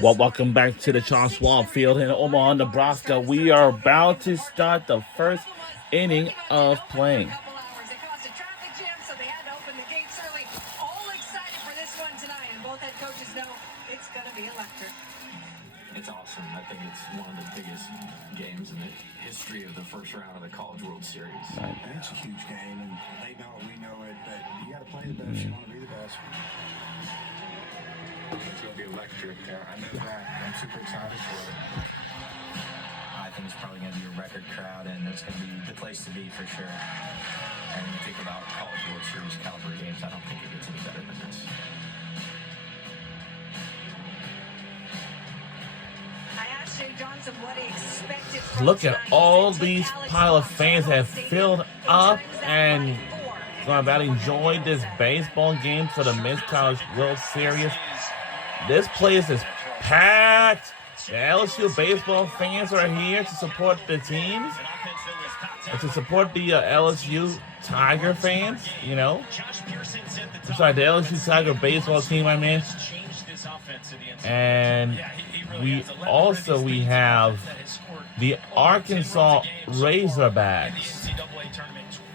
Well, welcome back to the Charles Schwab Field in Omaha, Nebraska. We are about to start the first inning of playing. So they had to open the gates early. All excited for this one tonight, and both head coaches know it's going to be electric. It's awesome. I think it's one of the biggest games in the history of the first round of the College World Series. Right. It's a huge game, and they know it, we know it, but you got to play the best. You want to be the best. It's going to be electric. I know that. I'm super excited for it. I think it's probably going to be a record crowd, and it's going to be the place to be for sure. And when you think about College World Series caliber games, I don't think it gets any better than this. Look at all these pile of fans that have filled up and about enjoyed this baseball game for the Men's College World Series. This place is packed. The LSU baseball fans are here to support the teams and to support the LSU Tiger fans, you know. I'm sorry, the LSU Tiger baseball team, I mean. And we have the Arkansas Razorbacks.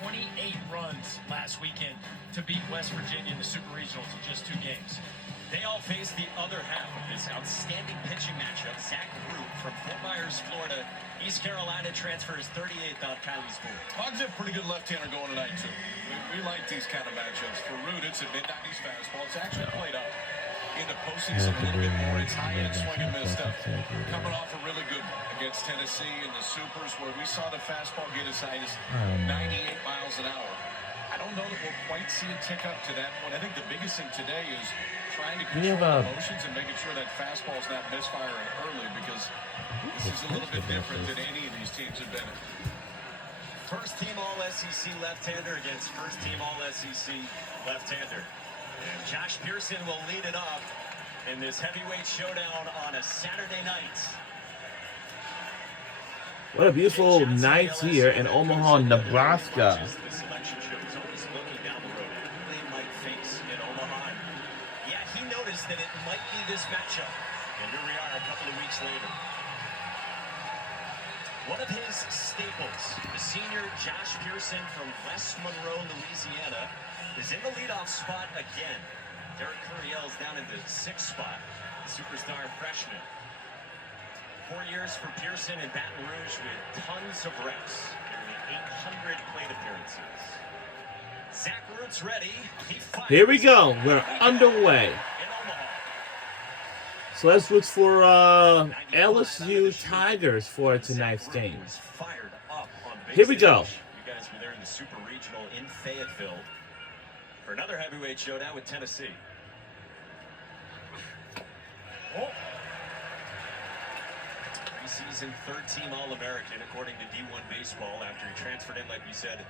28 runs last weekend to beat West Virginia in the Super Regionals in just 2 games. They all face the other half of this outstanding pitching matchup. Zach Root from Fort Myers, Florida. East Carolina transfers 38th out Kylie's Bowl. Hogs have pretty good left-hander going tonight, too. We like these kind of matchups. For Root, it's a mid-90s fastball. It's actually played up into postseason a little bit more. It's high-end swing and miss stuff. Coming off a really good one against Tennessee in the Supers, where we saw the fastball get as high as 98 miles an hour. I don't know that we'll quite see a tick up to that point. I think the biggest thing today is trying to control emotions and making sure that fastball is not misfiring early, because this is a little bit different than any of these teams have been in. First team All-SEC left-hander against first team All-SEC left-hander. And Josh Pearson will lead it off in this heavyweight showdown on a Saturday night. What a beautiful night here in Omaha, Nebraska. The selection shows always looking down the road at who they might face in Omaha. Yeah, he noticed that it might be this matchup. And here we are a couple of weeks later. One of his staples, the senior Josh Pearson from West Monroe, Louisiana, is in the leadoff spot again. Derek Curiel's down in the 6th spot, the superstar freshman. 4 years for Pearson in Baton Rouge with tons of reps, nearly 800 plate appearances. Zach Root's ready. Here we go. We're underway. So let's look for LSU Tigers for tonight's game. Here we go. You guys were there in the Super Regional in Fayetteville for another heavyweight showdown with Tennessee. Preseason third-team All-American, according to D1 Baseball, after he transferred in, like we said,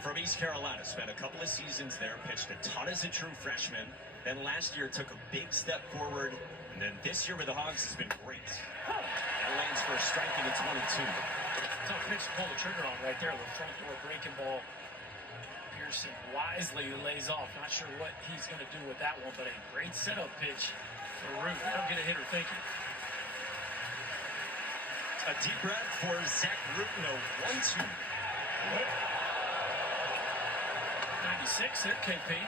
from East Carolina. Spent a couple of seasons there, pitched a ton as a true freshman. Then last year took a big step forward. And then this year with the Hogs has been great. That lands for a strike in the 22. Tough pitch to pull the trigger on right there. The front door breaking ball. Pearson wisely lays off. Not sure what he's going to do with that one, but a great setup pitch for Root. Don't get a hitter thinking. A deep breath for Zach Root. No 1-2. 96 hit KP.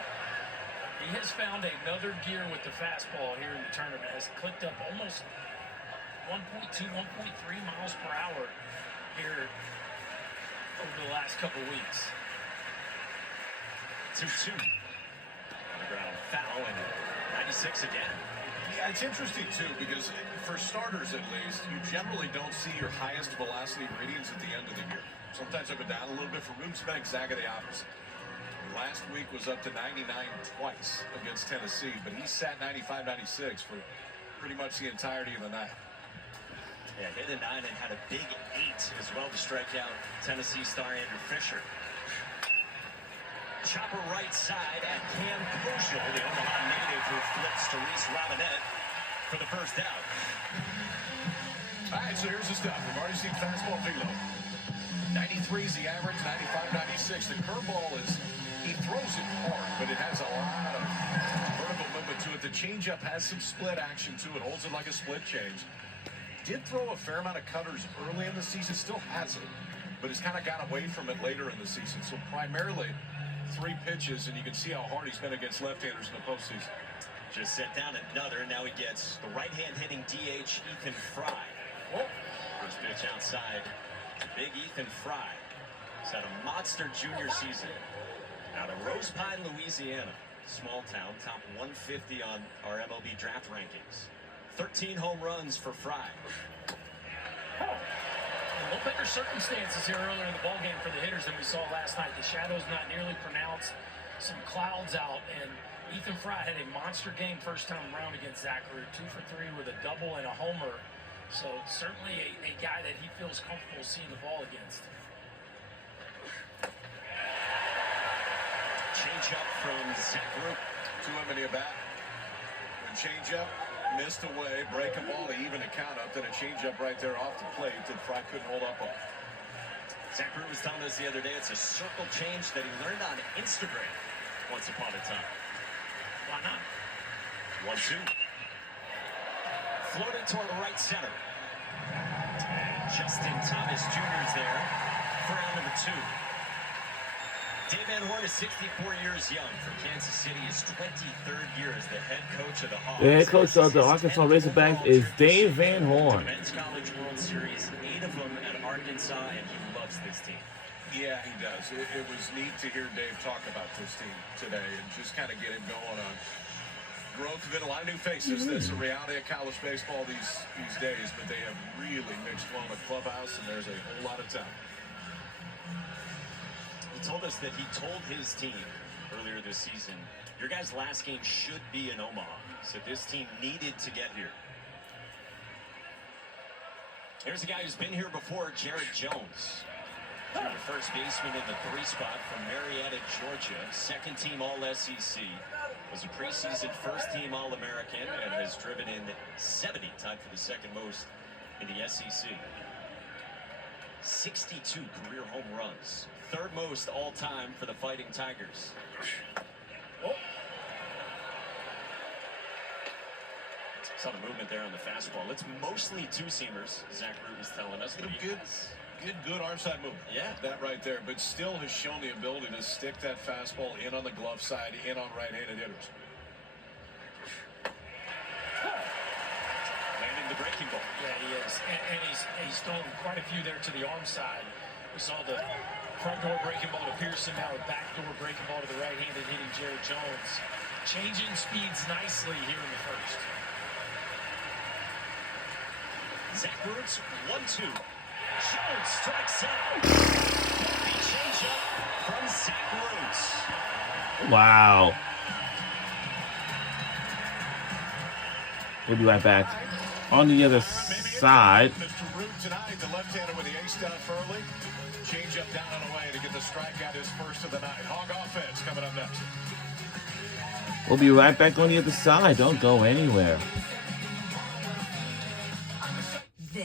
He has found another gear with the fastball here in the tournament. Has clicked up almost 1.2, 1.3 miles per hour here over the last couple weeks. 2-2. On the ground, foul, and 96 again. Yeah, it's interesting, too, because for starters, at least, you generally don't see your highest velocity readings at the end of the year. Sometimes up and down a little bit. For Root, it's been exactly the opposite. Last week was up to 99 twice against Tennessee, but he sat 95, 96 for pretty much the entirety of the night. Yeah, hit a 9 and had a big 8 as well to strike out Tennessee star Andrew Fisher. Chopper right side at Cam Koschel, the Omaha native who flips to Reese Robinette for the first out. All right, so here's the stuff. We've already seen fastball velo. 93 is the average, 95, 96. The curveball is, he throws it hard, but it has a lot of vertical movement to it. The changeup has some split action to it. Holds it like a split change. Did throw a fair amount of cutters early in the season. Still has it, but has kind of got away from it later in the season. So primarily 3 pitches, and you can see how hard he's been against left-handers in the postseason. Just set down another. Now he gets the right-hand hitting DH Ethan Fry. First pitch outside. Big Ethan Fry. He's had a monster junior season. Out of Rose Pine, Louisiana. Small town, top 150 on our MLB draft rankings. 13 home runs for Fry. A little better circumstances here earlier in the ballgame for the hitters than we saw last night. The shadow's not nearly pronounced. Some clouds out, and Ethan Fry had a monster game first time around against Zach Root. 2 for 3 with a double and a homer. So certainly a guy that he feels comfortable seeing the ball against. Change up from Zach Root. 2 of them in the bat. When change up, missed away, breaking ball to even a count up, then a change up right there off the plate that Fry couldn't hold up on. Zach Root was telling us the other day it's a circle change that he learned on Instagram once upon a time. Why not? 1-2. Floated toward the right center. And Justin Thomas Jr. is there for round number 2. Dave Van Horn is 64 years young. For Kansas City, his 23rd year as the head coach of the Hawks. The head coach of the Arkansas Razorbacks is Dave Van Horn. Men's College World Series, 8 of them at Arkansas, and he loves this team. Yeah, he does. It was neat to hear Dave talk about this team today and just kind of get him going on growth. Been a lot of new faces. That's a reality of college baseball these days, but they have really mixed well in the clubhouse, and there's a whole lot of talent. He told us that he told his team earlier this season, your guys' last game should be in Omaha. So this team needed to get here. Here's a guy who's been here before, Jared Jones. Junior first baseman in the 3 spot from Marietta, Georgia. Second team All-SEC. Was a preseason first team All-American and has driven in 70, tied for the second most in the SEC. 62 career home runs. 3rd most all-time for the Fighting Tigers. Saw the movement there on the fastball. It's mostly 2-seamers, Zach Root was telling us. Good arm side movement. Yeah. That right there, but still has shown the ability to stick that fastball in on the glove side, in on right-handed hitters. Landing the breaking ball. Yeah, he is. And he's thrown quite a few there to the arm side. We saw the front door breaking ball to Pearson, now a back door breaking ball to the right-handed hitting Jared Jones. Changing speeds nicely here in the first. Zach Root's 1-2. Jones strikes out. The changeup from Zach Root. Wow. We'll be right back. On the other side. Mr. Root tonight, the left-hander with the ace down early. Change up down and away to get the strikeout, his first of the night. Hog offense coming up next. We'll be right back on the other side. Don't go anywhere.